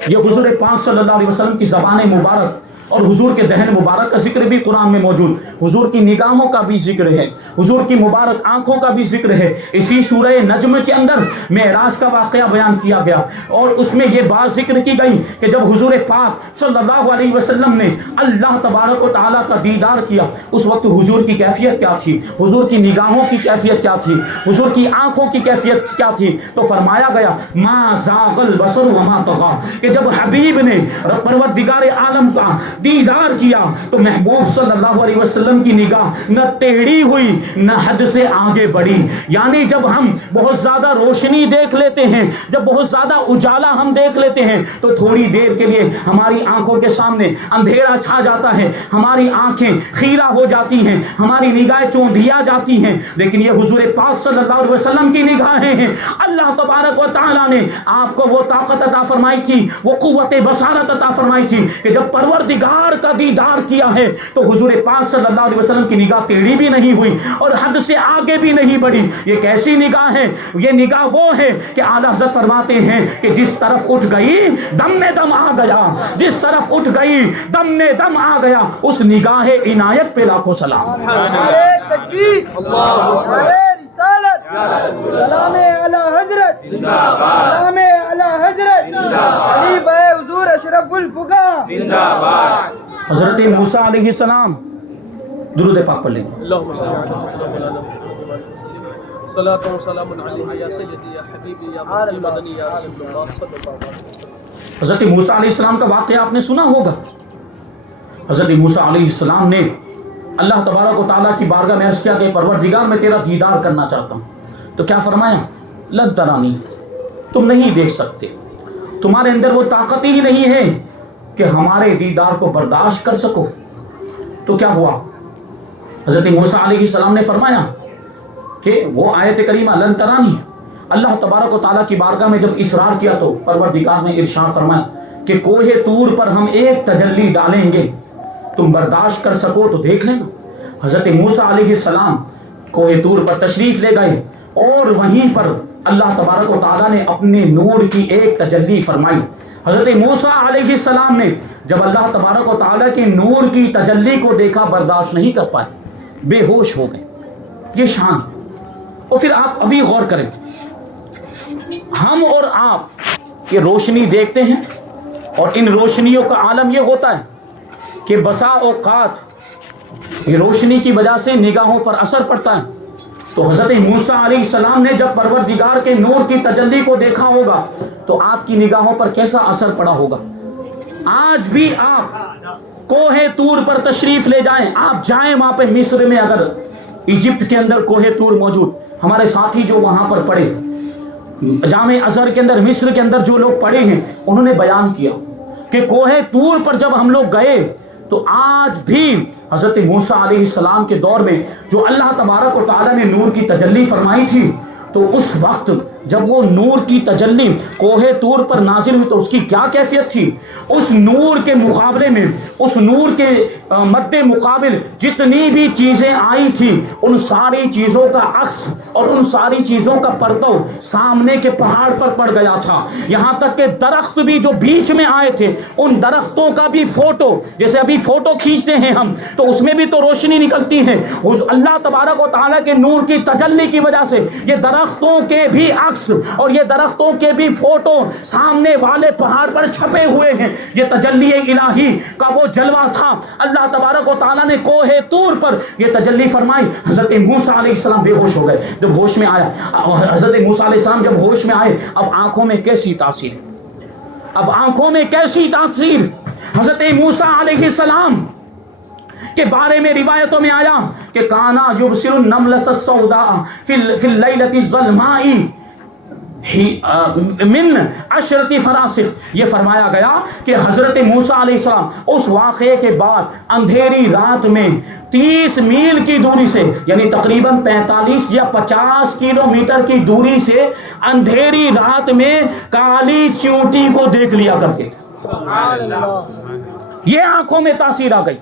یہ حضور پاک صلی اللہ علیہ وسلم کی زبان مبارک اور حضور کے دہن مبارک کا ذکر بھی قرآن میں موجود، حضور کی نگاہوں کا بھی ذکر ہے، حضور کی مبارک آنکھوں کا بھی ذکر ہے۔ اسی سورہ نجم کے اندر معراج کا واقعہ بیان کیا گیا اور اس میں یہ بات ذکر کی گئی کہ جب حضور پاک صلی اللہ علیہ وسلم نے اللہ تبارک و تعالیٰ کا دیدار کیا، اس وقت حضور کی کیفیت کیا تھی، حضور کی نگاہوں کی کیفیت کیا تھی، حضور کی آنکھوں کی کیفیت کیا تھی؟ تو فرمایا گیا ما زاغ البصر وما طغى کہ جب حبیب نے پروردگار عالم کا دیدار کیا تو محبوب صلی اللہ علیہ وسلم کی نگاہ نہ ٹیڑھی ہوئی نہ حد سے آگے بڑھی۔ یعنی جب ہم بہت زیادہ روشنی دیکھ لیتے ہیں، جب بہت زیادہ اجالا ہم دیکھ لیتے ہیں تو تھوڑی دیر کے لیے ہماری آنکھوں کے سامنے اندھیرا چھا جاتا ہے، ہماری آنکھیں خیرہ ہو جاتی ہیں، ہماری نگاہیں چوندھیا جاتی ہیں، لیکن یہ حضور پاک صلی اللہ علیہ وسلم کی نگاہیں ہیں۔ اللہ تبارک و تعالیٰ نے آپ کو وہ طاقت عطا فرمائی تھی، وہ قوت بصارت عطا فرمائی تھی کہ جب پروردگار کا دیدار کیا ہے تو حضور پاک صلی اللہ علیہ وسلم کی نگاہ ٹیڑھی بھی نہیں ہوئی اور حد سے آگے بھی نہیں بڑھی۔ یہ کیسی نگاہ ہے؟ یہ نگاہ وہ ہے کہ اعلیٰ حضرت فرماتے ہیں کہ جس طرف اٹھ گئی دم میں دم آ گیا، جس طرف اٹھ گئی دم میں دم آ گیا، اس نگاہ عنایت پہ لاکھوں سلام۔ تکبیر، رسالت، سلام علی حضرت، سلام علی حضرت، خلیفہ حضور اشرف الفقہاء۔ حضرت موسیٰ علیہ السلام، درود پاک پڑھ لیں۔ اللهم صل على سيدنا محمد صلاة وسلام عليك يا سيدي يا حبيبي يا مدني يا رسول الله صلى الله عليه وسلم۔ حضرت موسیٰ علیہ السلام کا واقعہ آپ نے سنا ہوگا۔ حضرت موسیٰ علیہ السلام نے اللہ تبارک و تعالیٰ کی بارگاہ میں عرض کیا کہ پروردگار میں تیرا دیدار کرنا چاہتا ہوں، تو کیا فرمایا؟ لن ترانی، تم نہیں دیکھ سکتے، تمہارے اندر وہ طاقت ہی نہیں ہے کہ ہمارے دیدار کو برداشت کر سکو۔ تو کیا ہوا؟ حضرت موسیٰ علیہ السلام نے فرمایا کہ وہ آیت کریمہ لن ترانی، اللہ تبارک و تعالیٰ کی بارگاہ میں جب اصرار کیا تو پروردگار نے ارشاد فرمایا کہ کوہ طور پر ہم ایک تجلی ڈالیں گے، تم برداشت کر سکو تو دیکھ لینا۔ حضرت موسیٰ علیہ السلام کوہ طور پر تشریف لے گئے اور وہیں پر اللہ تبارک و تعالیٰ نے اپنے نور کی ایک تجلی فرمائی۔ حضرت موسیٰ علیہ السلام نے جب اللہ تبارک و تعالیٰ کے نور کی تجلی کو دیکھا برداشت نہیں کر پائے، بے ہوش ہو گئے۔ یہ شان۔ اور پھر آپ ابھی غور کریں، ہم اور آپ کہ روشنی دیکھتے ہیں اور ان روشنیوں کا عالم یہ ہوتا ہے کہ بسا اوقات یہ روشنی کی وجہ سے نگاہوں پر اثر پڑتا ہے. تو حضرت موسیٰ علیہ السلام نے جب پروردگار کے نور کی تجلی کو دیکھا ہوگا تو آپ کی نگاہوں پر کیسا اثر پڑا ہوگا. آج بھی آپ کوہ طور پر تشریف لے جائیں, آپ جائیں وہاں پہ مصر میں, اگر ایجپٹ کے اندر کوہ طور موجود, ہمارے ساتھی جو وہاں پر پڑھے جامع ازہر کے اندر, مصر کے اندر جو لوگ پڑھے ہیں انہوں نے بیان کیا کہ کوہ طور پر جب ہم لوگ گئے تو آج بھی حضرت موسیٰ علیہ السلام کے دور میں جو اللہ تبارک و تعالیٰ نے نور کی تجلی فرمائی تھی, تو اس وقت جب وہ نور کی تجلی کوہ طور پر نازل ہوئی تو اس کی کیا کیفیت تھی. اس نور کے مقابلے میں, اس نور کے مد مقابل جتنی بھی چیزیں آئی تھی, ان ساری چیزوں کا عکس اور ان ساری چیزوں کا پرتو سامنے کے پہاڑ پر پڑ گیا تھا. یہاں تک کہ درخت بھی جو بیچ میں آئے تھے, ان درختوں کا بھی فوٹو, جیسے ابھی فوٹو کھینچتے ہیں ہم تو اس میں بھی تو روشنی نکلتی ہے. اللہ تبارک و تعالیٰ کے نور کی تجلی کی وجہ سے یہ درختوں کے بھی عکس اور یہ درختوں کے بھی فوٹو سامنے والے پہاڑ پر چھپے ہوئے ہیں. یہ تجلی الہی کا وہ جلوہ تھا. اللہ تبارک و تعالیٰ نے کوہ طور پر یہ تجلی فرمائی. حضرت موسیٰ علیہ السلام بے ہوش ہو گئے جب ہوش میں آیا. حضرت موسیٰ علیہ السلام جب ہوش میں آئے, اب آنکھوں میں کیسی تاثیر, اب آنکھوں میں کیسی تاثیر. حضرت موسیٰ علیہ السلام کے بارے میں روایتوں میں آیا کہ کانا یبصر النملۃ السوداء فی اللیلۃ الظلماء من عشرۃ فراسخ. یہ فرمایا گیا کہ حضرت موسیٰ علیہ السلام اس واقعے کے بعد اندھیری رات میں 30 میل کی دوری سے, یعنی تقریباً 45 یا 50 کلومیٹر کی دوری سے اندھیری رات میں کالی چیونٹی کو دیکھ لیا کرتے تھے. یہ آنکھوں میں تاثیر آ گئی.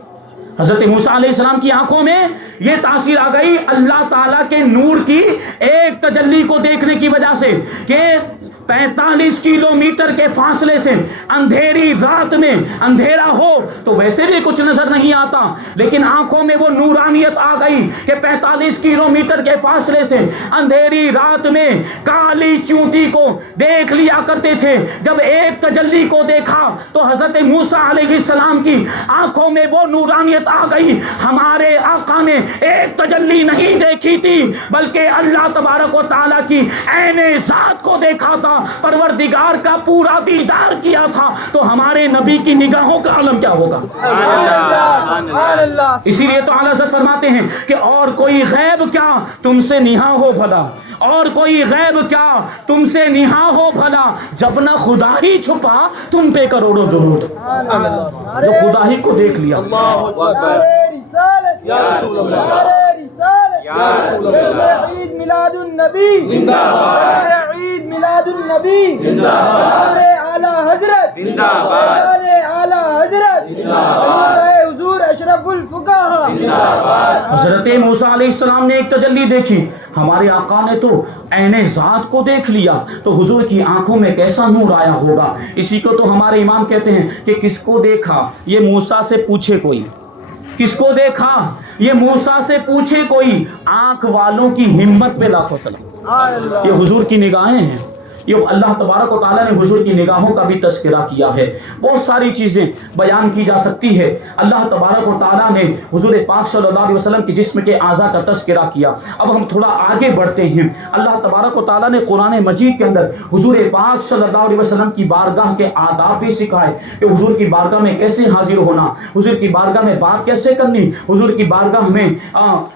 حضرت موسیٰ علیہ السلام کی آنکھوں میں یہ تاثیر آ گئی اللہ تعالیٰ کے نور کی ایک تجلی کو دیکھنے کی وجہ سے کہ 45 کلومیٹر کے فاصلے سے اندھیری رات میں, اندھیرا ہو تو ویسے بھی کچھ نظر نہیں آتا, لیکن آنکھوں میں وہ نورانیت آ گئی کہ 45 کلومیٹر کے فاصلے سے اندھیری رات میں کالی چیونٹی کو دیکھ لیا کرتے تھے. جب ایک تجلی کو دیکھا تو حضرت موسیٰ علیہ السلام کی آنکھوں میں وہ نورانیت آ گئی. ہمارے آقا نے ایک تجلی نہیں دیکھی تھی بلکہ اللہ تبارک و تعالیٰ کی عین ذات کو دیکھا تھا, پروردگار کا پورا دیدار کیا تھا. تو ہمارے نبی کی نگاہوں کا عالم کیا ہوگا. اسی لیے تو اعلیٰ حضرت فرماتے ہیں کہ اور کوئی غیب کیا تم سے نہا ہو بھلا, اور کوئی غیب کیا تم سے نہا ہو بھلا, جب نہ خدا ہی چھپا تم پہ کروڑوں درود. جو خدا ہی کو دیکھ لیا. عید میلاد النبی زندہ باد, عید میلاد النبی زندہ باد, اعلیٰ حضرت زندہ باد, اعلیٰ حضرت زندہ باد, حضور اشرف الفقہا زندہ باد. حضرت موسیٰ علیہ السلام نے ایک تجلی دیکھی, ہمارے آقا نے تو عین ذات کو دیکھ لیا, تو حضور کی آنکھوں میں کیسا نور آیا ہوگا. اسی کو تو ہمارے امام کہتے ہیں کہ کس کو دیکھا یہ موسیٰ سے پوچھے کوئی, کس کو دیکھا یہ موسیٰ سے پوچھے کوئی, آنکھ والوں کی ہمت پہ لاکھوں سلام. یہ حضور کی نگاہیں ہیں, یہ اللہ تبارک و تعالیٰ نے حضور کی نگاہوں کا بھی تذکرہ کیا ہے. بہت ساری چیزیں بیان کی جا سکتی ہے. اللہ تبارک و تعالیٰ نے حضور پاک صلی اللہ علیہ وسلم کے جسم کے اعضاء کا تذکرہ کیا. اب ہم تھوڑا آگے بڑھتے ہیں. اللہ تبارک و تعالیٰ نے قرآن مجید کے اندر حضور پاک صلی اللہ علیہ وسلم کی بارگاہ کے آداب بھی سکھائے کہ حضور کی بارگاہ میں کیسے حاضر ہونا, حضور کی بارگاہ میں بات کیسے کرنی, حضور کی بارگاہ میں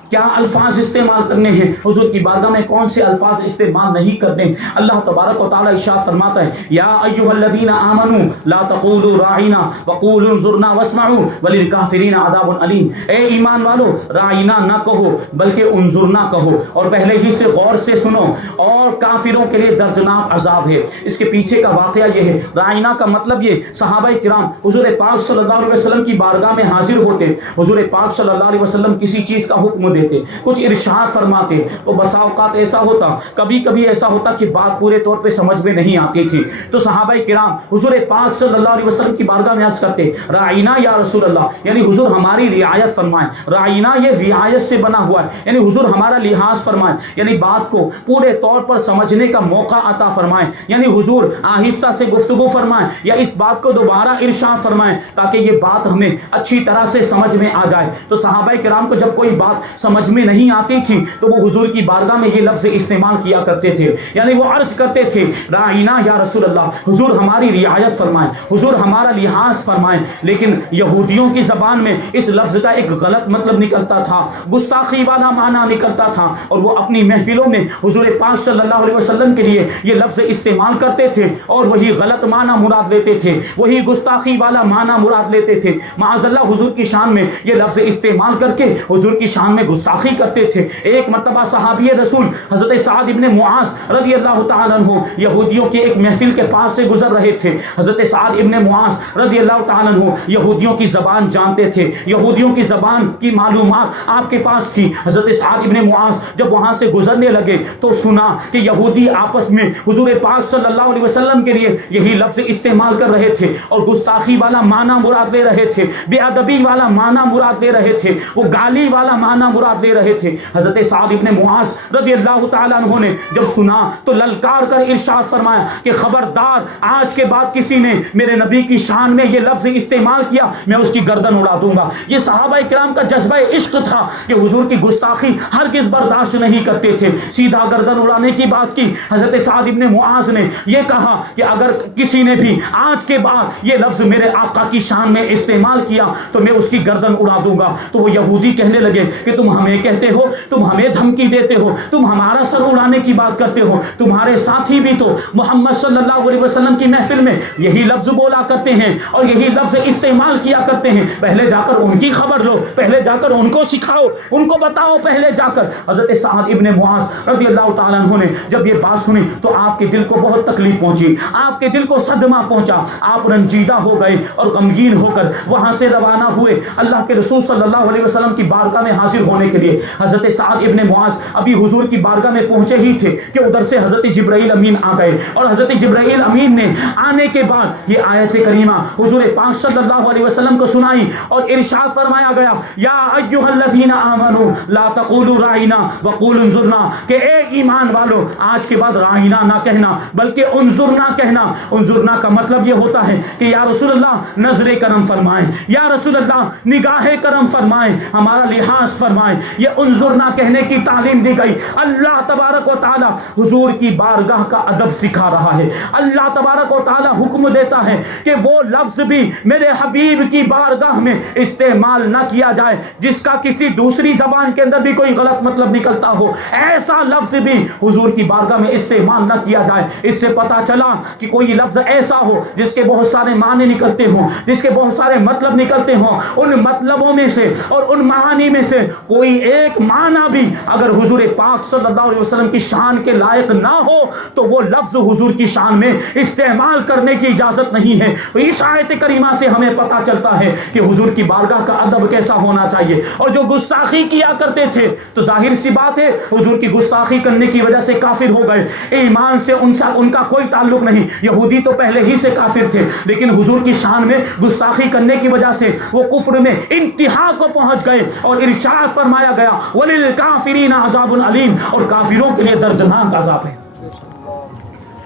کیا الفاظ استعمال کرنے ہیں, حضور کی بارگاہ میں کون سے الفاظ استعمال نہیں کرنے. اللہ تبارک و تعالیٰ ارشاد فرماتا ہے یا ایھا الذین آمنوا لا تقولوا راعینا وقولوا انظرنا واسمعوا وللکافرین عذاب علیم. اے ایمان والو, راعینا نہ کہو بلکہ انظرنا کہو, اور پہلے ہی سے غور سے سنو, اور کافروں کے لیے دردناک عذاب ہے. اس کے پیچھے کا واقعہ یہ ہے, راعینا کا مطلب یہ صحابہ کرام حضور پاک صلی اللہ علیہ وسلم کی بارگاہ میں حاضر ہوتے, حضور پاک صلی اللہ علیہ وسلم کسی چیز کا حکم دیتے, کچھ ارشاد فرماتے, وہ بسا اوقات ایسا ہوتا, کبھی کبھی ایسا ہوتا کہ بات پورے طور پہ پہ سمجھ میں نہیں آتی تھی تو صحابہ کرام حضور پاک صلی اللہ علیہ وسلم کی بارگاہ میں عرض کرتے رعینا یا رسول اللہ، یعنی حضور ہماری رعایت فرمائیں. رعینا یہ رعایت سے بنا ہوا ہے، یعنی حضور ہمارا لحاظ فرمائیں، یعنی بات کو پورے طور پر سمجھنے کا موقع عطا فرمائیں، یعنی حضور آہستہ سے گفتگو فرمائیں یا اس بات کو دوبارہ ارشاد فرمائیں تاکہ یہ بات ہمیں اچھی طرح سے سمجھ میں آ جائے. تو صحابہ کرام کو جب کوئی بات سمجھ میں نہیں آتی تھی تو وہ حضور کی بارگاہ میں یہ لفظ استعمال کیا کرتے تھے، یعنی وہ عرض کرتے تھے رعینا یا رسول اللہ، حضور ہماری رعایت فرمائیں، حضور ہمارا لحاظ فرمائیں. لیکن یہودیوں کی زبان میں اس لفظ کا ایک غلط مطلب نکلتا تھا، گستاخی والا معنی نکلتا تھا، اور وہ اپنی محفلوں میں حضور پاک صلی اللہ علیہ وسلم کے لیے یہ لفظ استعمال کرتے تھے اور وہی غلط معنی مراد لیتے تھے، وہی گستاخی والا معنی مراد لیتے تھے. معاذ اللہ حضور کی شان میں یہ لفظ استعمال کر کے حضور کی شان میں گستاخی کرتے تھے. ایک مرتبہ صحابی رسول حضرت سعد ابن معاذ رضی اللہ تعالیٰ عنہ یہودیوں کی ایک محفل کے پاس سے گزر رہے تھے. حضرت سعد ابن معاذ رضی اللہ تعالیٰ عنہ یہودیوں کی زبان جانتے تھے، یہودیوں کی زبان کی معلومات آپ کے پاس تھی. حضرت سعد ابن معاذ جب وہاں سے گزرنے لگے تو سنا کہ یہودی آپس میں حضور پاک صلی اللہ علیہ وسلم کے لیے یہی لفظ استعمال کر رہے تھے اور گستاخی والا معنی مراد لے رہے تھے، بے ادبی والا معنی مراد لے رہے تھے، وہ گالی والا معنی مراد لے رہے تھے. حضرت سعد ابن معاذ رضی اللہ تعالیٰ عنہ نے جب سنا تو للکار کر ارشاد فرمایا کہ خبردار آج کے بعد کسی نے میرے نبی کی شان میں یہ لفظ استعمال کیا میں اس کی گردن اڑا دوں گا. یہ صحابہ کرام کا جذبہ عشق تھا کہ حضور کی گستاخی ہرگز برداشت نہیں کرتے تھے. سیدھا گردن اڑانے کی بات کی. حضرت سعد ابن معاذ نے یہ کہا کہ اگر کسی نے بھی آج کے بعد یہ لفظ میرے آقا کی شان میں استعمال کیا تو میں اس کی گردن اڑا دوں گا. تو وہ یہودی کہنے لگے کہ تم ہمیں کہتے ہو، تم ہمیں دھمکی دیتے ہو، تم ہمارا سر اڑانے کی بات کرتے ہو، تمہارے ساتھی بھی تو محمد صلی اللہ علیہ وسلم کی محفل میں یہی لفظ بولا کرتے ہیں اور یہی لفظ استعمال کیا کرتے ہیں. پہلے جا کر ان کی خبر لو، پہلے جا کر ان کو سکھاؤ، ان کو بتاؤ پہلے جا کر. حضرت سعد ابن معاذ رضی اللہ تعالیٰ عنہ نے جب یہ بات سنی تو آپ کے دل کو بہت تکلیف پہنچی، آپ کے دل کو صدمہ پہنچا، آپ رنجیدہ ہو گئے اور غمگین ہو کر وہاں سے روانہ ہوئے اللہ کے رسول صلی اللہ علیہ وسلم کی بارگاہ میں حاضر ہونے کے لیے. حضرت سعد ابن معاذ ابھی حضور کی بارگاہ میں پہنچے ہی تھے کہ ادھر سے حضرت جبرائیل امین آ گئے اور حضرت جبرائیل امین نے آنے کے بعد یہ آیت کریمہ حضور پاک صلی اللہ علیہ وسلم کو سنائی اور ارشاد فرمایا گیا یا ایھا الذین آمنوا لا تقولوا راعینا وقولوا انظرنا، کہ اے ایمان والو آج کے بعد راعینا نہ کہنا بلکہ انظرنا کہنا. انظرنا کا مطلب یہ ہوتا ہے کہ یا رسول اللہ نظر کرم فرمائیں، یا رسول اللہ نگاہ کرم فرمائیں، ہمارا لحاظ فرمائیں. یہ انظرنا کہنے کی تعلیم دی گئی. اللہ تبارک و تعالی حضور کی بارگاہ کا ادب سکھا رہا ہے. اللہ تبارک و تعالی حکم دیتا ہے کہ وہ لفظ بھی میرے حبیب کی بارگاہ میں استعمال نہ کیا جائے جس کا کسی دوسری زبان کے اندر بھی کوئی غلط مطلب نکلتا ہو. ایسا لفظ بھی حضور کی بارگاہ میں استعمال نہ کیا جائے. اس سے پتا چلا کہ کوئی لفظ ایسا ہو جس کے بہت سارے معنی نکلتے ہوں، جس کے بہت سارے مطلب نکلتے ہوں، ان مطلبوں میں سے اور ان معانی میں سے کوئی ایک معنی بھی اگر حضور پاک صلی اللہ علیہ وسلم کی شان کے لائق نہ ہو تو وہ لفظ حضور کی شان میں استعمال کرنے کی اجازت نہیں ہے. اس آیت کریمہ سے ہمیں پتا چلتا ہے کہ حضور کی بارگاہ کا ادب کیسا ہونا چاہیے. اور جو گستاخی کیا کرتے تھے تو ظاہر سی بات ہے حضور کی گستاخی کرنے کی وجہ سے کافر ہو گئے، ایمان سے ان کا کوئی تعلق نہیں. یہودی تو پہلے ہی سے کافر تھے لیکن حضور کی شان میں گستاخی کرنے کی وجہ سے وہ کفر میں انتہا کو پہنچ گئے اور ارشاد فرمایا گیا وَلِلْكَافِرِينَ عَذَابٌ عَلِيمٌ، اور کافروں کے لیے دردناک عذاب ہے.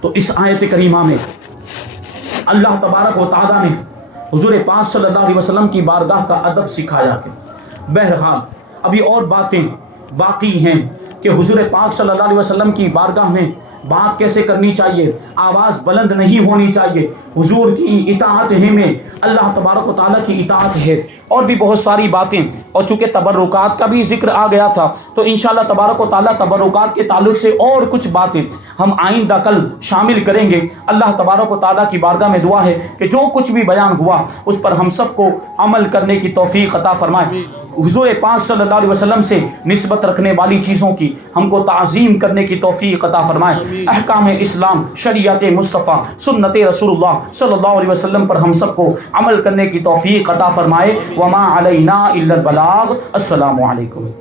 تو اس آیت کریمہ میں اللہ تبارک و تعالیٰ نے حضور پاک صلی اللہ علیہ وسلم کی بارگاہ کا ادب سکھایا ہے. بہرحال ابھی اور باتیں باقی ہیں کہ حضور پاک صلی اللہ علیہ وسلم کی بارگاہ میں بات کیسے کرنی چاہیے، آواز بلند نہیں ہونی چاہیے، حضور کی اطاعت ہے میں اللہ تبارک و تعالیٰ کی اطاعت ہے، اور بھی بہت ساری باتیں. اور چونکہ تبرکات کا بھی ذکر آ گیا تھا تو انشاءاللہ تبارک و تعالیٰ تبرکات کے تعلق سے اور کچھ باتیں ہم آئندہ کل شامل کریں گے. اللہ تبارک و تعالیٰ کی بارگاہ میں دعا ہے کہ جو کچھ بھی بیان ہوا اس پر ہم سب کو عمل کرنے کی توفیق عطا فرمائے. حضور پاک صلی اللہ علیہ وسلم سے نسبت رکھنے والی چیزوں کی ہم کو تعظیم کرنے کی توفیق عطا فرمائے. احکام اسلام، شریعت مصطفیٰ، سنت رسول اللہ صلی اللہ علیہ وسلم پر ہم سب کو عمل کرنے کی توفیق عطا فرمائے. وما علینا الا البلاغ. السلام علیکم.